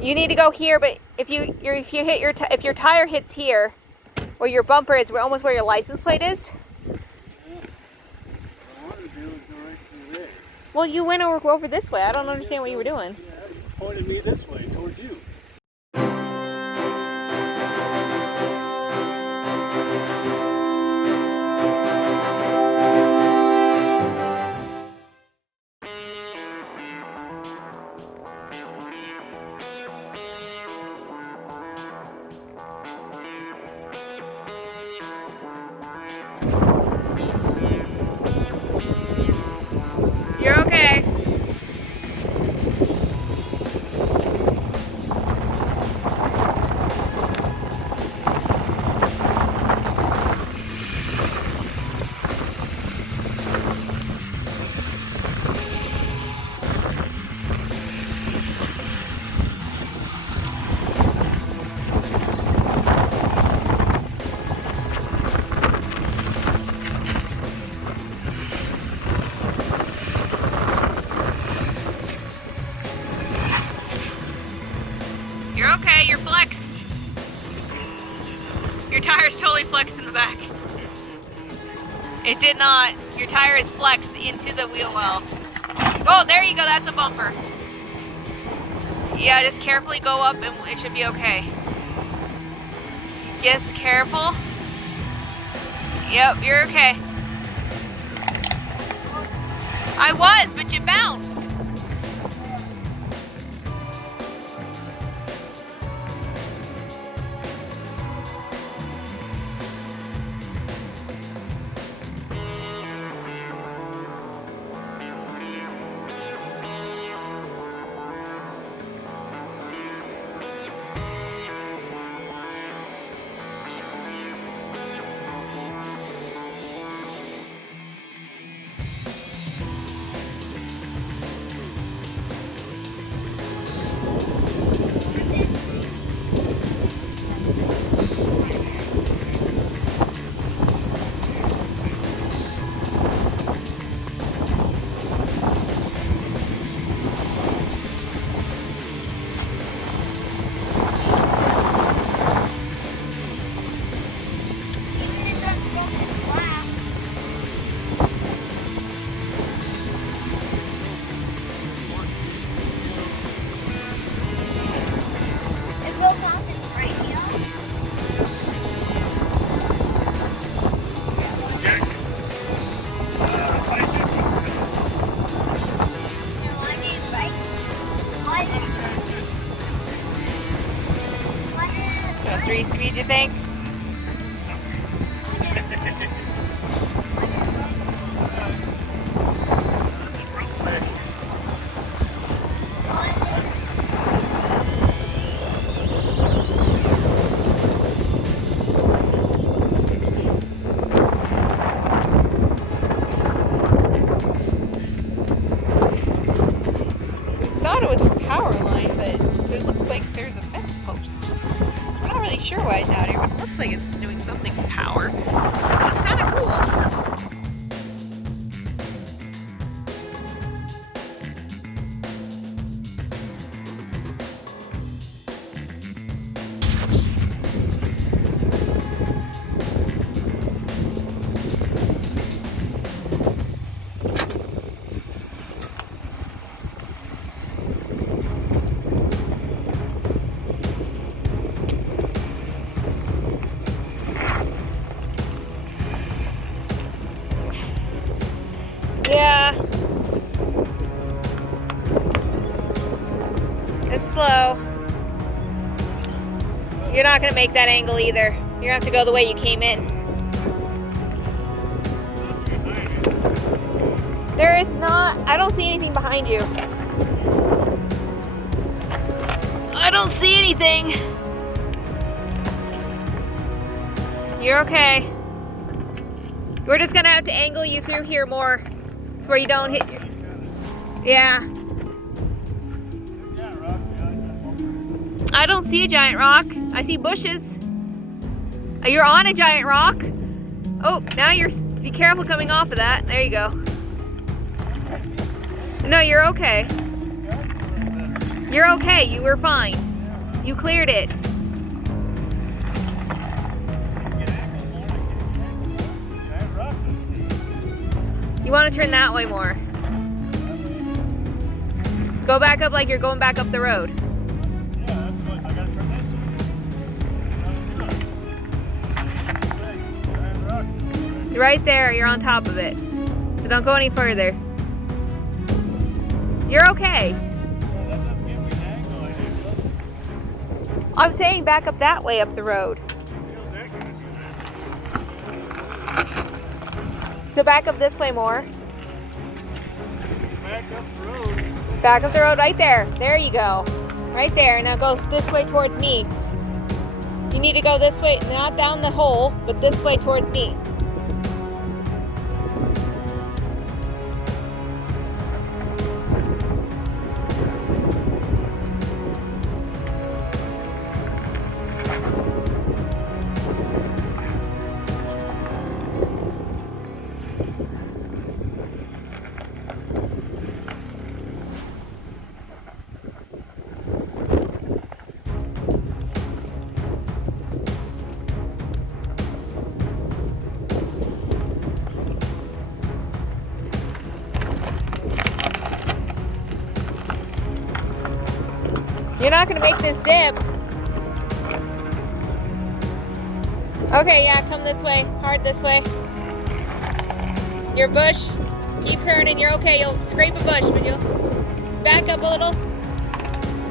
You need to go here, but if your tire hits here, where your bumper is, almost where your license plate is. Well, you went over this way. I don't understand what you were doing. Yeah, you pointed me this way, towards you. You're okay. You're okay, you're flexed. Your tire's totally flexed in the back. It did not. Your tire is flexed into the wheel well. Oh, there you go, that's a bumper. Yeah, just carefully go up and it should be okay. Just careful. Yep, you're okay. I was, but you bounced. So 3 speed, you think? Thought it was a power line, but it looks like there's a fence post. So I'm not really sure why it's out here, but it looks like it's doing something with power. It's kind of cool. Yeah. It's slow. You're not gonna make that angle either. You're gonna have to go the way you came in. There is not, I don't see anything behind you. I don't see anything. You're okay. We're just gonna have to angle you through here more where you don't hit. Yeah. I don't see a giant rock. I see bushes. You're on a giant rock. Oh, now be careful coming off of that. There you go. No, you're okay. You're okay, you were fine. You cleared it. You want to turn that way more. Go back up like you're going back up the road. Right there, you're on top of it. So don't go any further. You're okay. I'm saying back up that way up the road. So back up this way more. Back up the road. Back up the road right there. There you go. Right there. Now go this way towards me. You need to go this way, not down the hole, but this way towards me. You're not gonna make this dip. Okay, yeah, come this way, hard this way. Your bush, keep turning, you're okay. You'll scrape a bush, but you'll back up a little.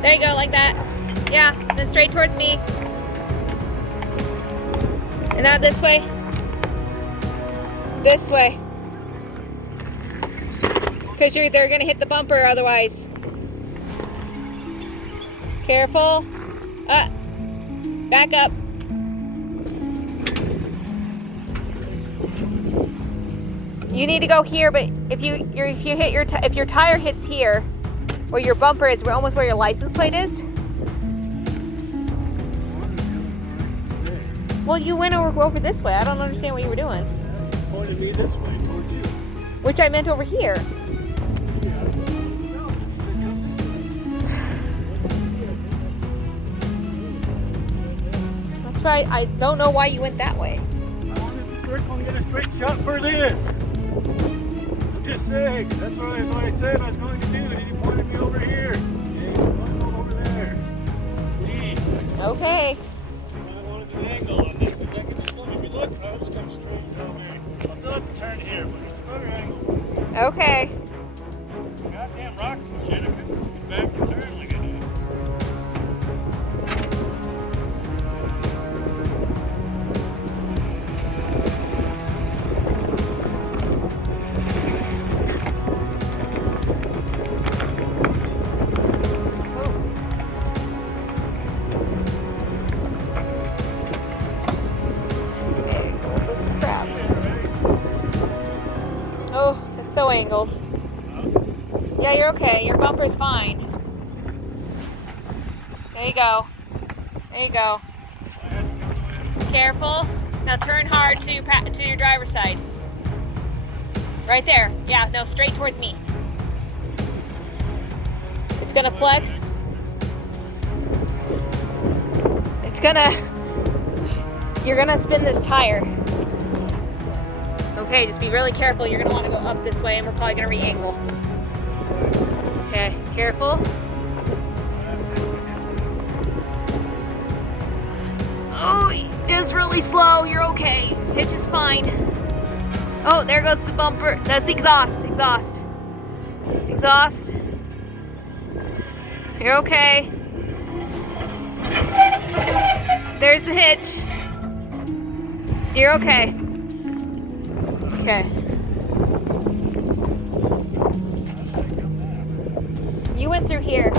There you go, like that. Yeah, then straight towards me. And now this way. This way. Because they're gonna hit the bumper otherwise. Careful. Back up. You need to go here, but if your tire hits here, where your bumper is, almost where your license plate is. Well, you went over this way. I don't understand what you were doing. Pointed me this way towards you. Which I meant over here. I don't know why you went that way. I wanted to get a straight shot for this. I'm just saying, that's what I said I was going to do, and he pointed me over here. Okay, point over there. Please. Okay. I wanted an angle on this, because I can just look. If you look, I'll just come straight down there. I'll still have to turn here, but it's a better angle. Okay. Goddamn rocks and shit, I couldn't get back and turn like I did. Oh, it's so angled. Yeah, you're okay. Your bumper's fine. There you go. There you go. Careful. Now turn hard to your driver's side. Right there. Yeah, no, straight towards me. It's gonna flex. You're gonna spin this tire. Okay, just be really careful. You're gonna want to go up this way, and we're probably gonna re-angle. Okay, careful. Oh, it's really slow. You're okay. Hitch is fine. Oh, there goes the bumper. That's exhaust. Exhaust. Exhaust. You're okay. There's the hitch. You're okay. Okay. You went through here.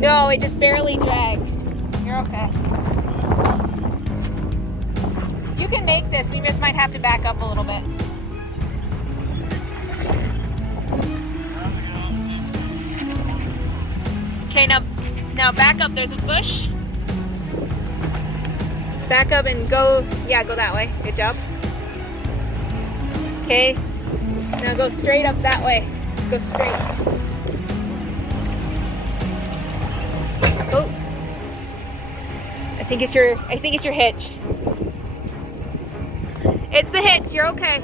No, it just barely dragged. You're okay. You can make this. We just might have to back up a little bit. Okay, now back up. There's a bush. Back up and go, yeah, go that way. Good job. Okay, now go straight up that way. Go straight. Oh. I think it's your hitch. It's the hitch. You're okay.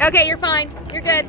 Okay, you're fine. You're good.